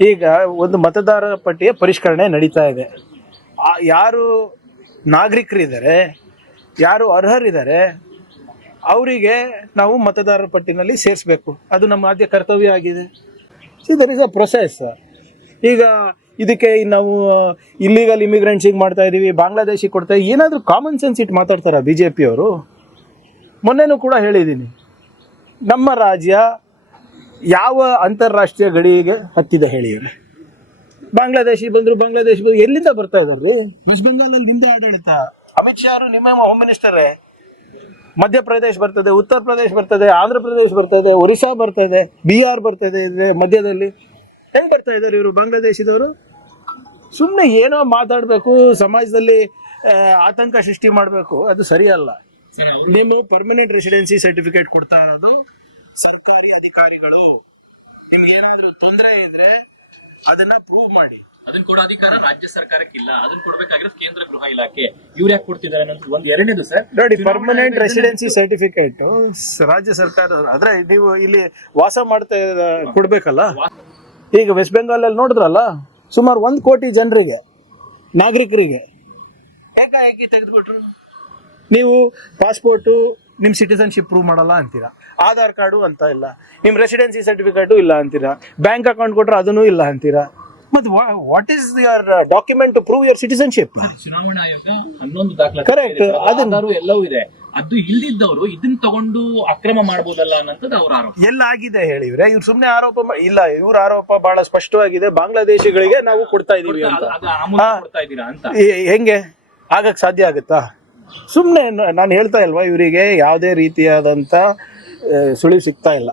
ಈಗ ಒಂದು ಮತದಾರರ ಪಟ್ಟಿಯ ಪರಿಷ್ಕರಣೆ ನಡೀತಾ ಇದೆ. ಯಾರು ನಾಗರಿಕರಿದ್ದಾರೆ, ಯಾರು ಅರ್ಹರಿದ್ದಾರೆ, ಅವರಿಗೆ ನಾವು ಮತದಾರರ ಪಟ್ಟಿನಲ್ಲಿ ಸೇರಿಸಬೇಕು. ಅದು ನಮ್ಮ ಆದ್ಯ ಕರ್ತವ್ಯ ಆಗಿದೆ. There is a process. ಈಗ ಇದಕ್ಕೆ ನಾವು ಇಲ್ಲಿಗಲ್ ಇಮಿಗ್ರೆಂಟ್ಸಿಗೆ ಮಾಡ್ತಾ ಇದ್ದೀವಿ, ಬಾಂಗ್ಲಾದೇಶಿಗೆ ಕೊಡ್ತಾ ಇದ್ದೀವಿ, ಏನಾದರೂ ಕಾಮನ್ ಸೆನ್ಸ್ ಇಟ್ಟು ಮಾತಾಡ್ತಾರ ಬಿ ಜೆ ಪಿಯವರು? ಮೊನ್ನೆನೂ ಕೂಡ ಹೇಳಿದ್ದೀನಿ, ನಮ್ಮ ರಾಜ್ಯ ಯಾವ ಅಂತಾರಾಷ್ಟ್ರೀಯ ಗಡಿಗೆ ಹತ್ತಿದೆ ಹೇಳಿ? ಬಾಂಗ್ಲಾದೇಶಿ ಬಂದರು, ಬಾಂಗ್ಲಾದೇಶಿ ಬಂದರು, ಎಲ್ಲಿಂದ ಬರ್ತಾ ಇದ್ದಾರೆ ರೀ? ವೆಸ್ಟ್ ಬೆಂಗಾಲಲ್ಲಿ ನಿಮ್ಮದೇ ಆಡಳಿತ. ಅಮಿತ್ ಶಾ ಅವರು ನಿಮ್ಮ ಹೋಮ್ ಮಿನಿಸ್ಟರೇ. ಮಧ್ಯಪ್ರದೇಶ್ ಬರ್ತದೆ, ಉತ್ತರ ಪ್ರದೇಶ್ ಬರ್ತದೆ, ಆಂಧ್ರ ಪ್ರದೇಶ್ ಬರ್ತದೆ, ಒರಿಸ್ಸಾ ಬರ್ತದೆ, ಬಿಹಾರ್ ಬರ್ತದೆ, ಮಧ್ಯದಲ್ಲಿ ಹೆಂಗೆ ಬರ್ತಾ ಇದ್ದಾರೆ ಇವರು ಬಾಂಗ್ಲಾದೇಶದವರು? ಸುಮ್ಮನೆ ಏನೋ ಮಾತಾಡಬೇಕು, ಸಮಾಜದಲ್ಲಿ ಆತಂಕ ಸೃಷ್ಟಿ ಮಾಡಬೇಕು, ಅದು ಸರಿಯಲ್ಲ. ನಿಮ್ಮ ಪರ್ಮನೆಂಟ್ ರೆಸಿಡೆನ್ಸಿ ಸರ್ಟಿಫಿಕೇಟ್ ಕೊಡ್ತಾ ಇರೋದು ಸರ್ಕಾರಿ ಅಧಿಕಾರಿಗಳು. ನಿಮ್ಗೆ ಏನಾದ್ರೂ ತೊಂದರೆ ಇದ್ರೆ ಅದನ್ನ ಪ್ರೂವ್ ಮಾಡಿ. ಅದನ್ನ ಕೊಡೋ ಅಧಿಕಾರ ರಾಜ್ಯ ಸರ್ಕಾರಕ್ಕಿಲ್ಲ, ಅದನ್ನ ಕೊಡ್ಬೇಕಾಗಿರೋದು ಕೇಂದ್ರ ಗೃಹ ಇಲಾಖೆ. ಇವ್ರು ಯಾಕೆ ಕೊಡ್ತಿದ್ದಾರೆ ಅನ್ನೋದು ಒಂದು. ಎರಡನೇದು ಸರ್, ನೋಡಿ, ಪರ್ಮನೆಂಟ್ ರೆಸಿಡೆನ್ಸಿ ಸರ್ಟಿಫಿಕೇಟ್ ರಾಜ್ಯ ಸರ್ಕಾರ ಅಂದ್ರೆ ನೀವು ಇಲ್ಲಿ ವಾಸ ಮಾಡ್ತಾ ಕೊಡ್ಬೇಕಲ್ಲ. ಈಗ ವೆಸ್ಟ್ ಬೆಂಗಾಲಲ್ಲಿ ನೋಡಿದ್ರಲ್ಲ, ಸುಮಾರು 1 ಕೋಟಿ ಜನರಿಗೆ, ನಾಗರಿಕರಿಗೆ ಏಕಾಏಕಿ ತೆಗೆದುಬಿಟ್ರು. ನೀವು ಪಾಸ್ಪೋರ್ಟು, ನಿಮ್ಮ ಸಿಟಿಸನ್ಶಿಪ್ ಪ್ರೂವ್ ಮಾಡಲ್ಲ ಅಂತೀರಾ, ಆಧಾರ್ ಕಾರ್ಡು ಅಂತ ಇಲ್ಲ, ನಿಮ್ಮ ರೆಸಿಡೆನ್ಸಿ ಸರ್ಟಿಫಿಕೇಟು ಇಲ್ಲ ಅಂತೀರಾ, ಬ್ಯಾಂಕ್ ಅಕೌಂಟ್ ಕೊಟ್ರೆ ಅದನ್ನೂ ಇಲ್ಲ ಅಂತೀರಾ. ಮತ್ತೆ what is your document to prove your citizenship? ಚುನಾವಣಾ ಆಯೋಗ 11 ದಾಖಲಾತಿ ಕರೆಕ್ಟ್, ಆಧಾರು ಎಲ್ಲವೂ ಇದೆ. ಅದು ಇಲ್ದಿದ್ದವರು ಇದನ್ನ ತಗೊಂಡು ಅಕ್ರಮ ಮಾಡಬಹುದಲ್ಲ ಅನ್ನೋದು ಅವ್ರ ಆರೋಪ. ಎಲ್ಲ ಆಗಿದೆ ಹೇಳಿವ್ರೆ, ಇವ್ರು ಸುಮ್ನೆ ಆರೋಪ ಇಲ್ಲ. ಇವ್ರ ಆರೋಪ ಬಹಳ ಸ್ಪಷ್ಟವಾಗಿದೆ, ಬಾಂಗ್ಲಾದೇಶಿಗಳಿಗೆ ನಾವು ಕೊಡ್ತಾ ಇದೀವಿ ಅಂತ. ಕೊಡ್ತಾ ಇದ್ದೀರಾ ಅಂತ ಹೆಂಗೆ ಆಗಕ್ ಸಾಧ್ಯ ಆಗುತ್ತಾ? ಸುಮ್ಮನೆ ನಾನು ಹೇಳ್ತಾ ಇಲ್ವಾ, ಇವರಿಗೆ ಯಾವುದೇ ರೀತಿಯಾದಂಥ ಸುಳಿವು ಸಿಗ್ತಾ ಇಲ್ಲ,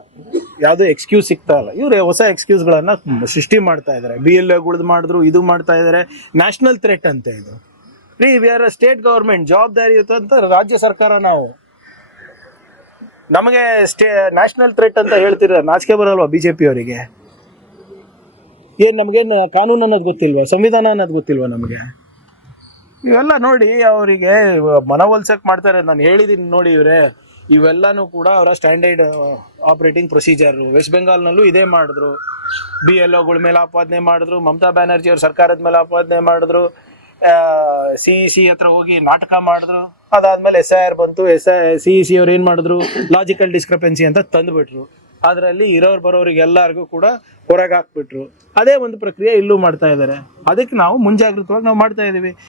ಯಾವುದೇ ಎಕ್ಸ್ಕ್ಯೂಸ್ ಸಿಗ್ತಾ ಇಲ್ಲ. ಇವ್ರು ಹೊಸ ಎಕ್ಸ್ಕ್ಯೂಸ್ಗಳನ್ನು ಸೃಷ್ಟಿ ಮಾಡ್ತಾ ಇದ್ದಾರೆ. BLAಗಳದ್ದು ಮಾಡಿದ್ರು, ಇದು ಮಾಡ್ತಾ ಇದ್ದಾರೆ. ನ್ಯಾಷನಲ್ ಥ್ರೆಟ್ ಅಂತ ಇದು ರೀ. ವಿ ಆರ್ ಸ್ಟೇಟ್ ಗವರ್ಮೆಂಟ್, ಜವಾಬ್ದಾರಿ ಇರುತ್ತೆ ರಾಜ್ಯ ಸರ್ಕಾರ. ನಾವು ನಮಗೆ ನ್ಯಾಷನಲ್ ಥ್ರೆಟ್ ಅಂತ ಹೇಳ್ತಿರ, ನಾಚಿಕೆ ಬರಲ್ವಾ BJP ಅವರಿಗೆ? ನಮಗೇನು ಕಾನೂನು ಅನ್ನೋದು ಗೊತ್ತಿಲ್ವಾ? ಸಂವಿಧಾನ ಅನ್ನೋದು ಗೊತ್ತಿಲ್ವಾ ನಮಗೆ? ಇವೆಲ್ಲ ನೋಡಿ ಅವರಿಗೆ ಮನವೊಲ್ಸಕ್ಕೆ ಮಾಡ್ತಾರೆ. ನಾನು ಹೇಳಿದ್ದೀನಿ ನೋಡಿ, ಇವೆಲ್ಲನೂ ಕೂಡ ಅವರ ಸ್ಟ್ಯಾಂಡರ್ಡ್ ಆಪರೇಟಿಂಗ್ ಪ್ರೊಸೀಜರು. ವೆಸ್ಟ್ ಬೆಂಗಾಲ್ನಲ್ಲೂ ಇದೇ ಮಾಡಿದ್ರು. BLOಗಳ ಮೇಲೆ ಆಪಾದನೆ ಮಾಡಿದ್ರು, ಮಮತಾ ಬ್ಯಾನರ್ಜಿ ಅವ್ರ ಸರ್ಕಾರದ ಮೇಲೆ ಆಪಾದನೆ ಮಾಡಿದ್ರು, CEC ಹತ್ರ ಹೋಗಿ ನಾಟಕ ಮಾಡಿದ್ರು. ಅದಾದ್ಮೇಲೆ SIR ಬಂತು. CEC ಅವ್ರು ಏನು ಮಾಡಿದ್ರು, ಲಾಜಿಕಲ್ ಡಿಸ್ಕ್ರಪೆನ್ಸಿ ಅಂತ ತಂದುಬಿಟ್ರು. ಅದರಲ್ಲಿ ಇರೋರು ಬರೋರಿಗೆ ಎಲ್ಲರಿಗೂ ಕೂಡ ಹೊರಗೆ ಹಾಕ್ಬಿಟ್ರು. ಅದೇ ಒಂದು ಪ್ರಕ್ರಿಯೆ ಇಲ್ಲೂ ಮಾಡ್ತಾ ಇದ್ದಾರೆ. ಅದಕ್ಕೆ ನಾವು ಮುಂಜಾಗ್ರತವಾಗಿ ನಾವು ಮಾಡ್ತಾ ಇದ್ದೀವಿ.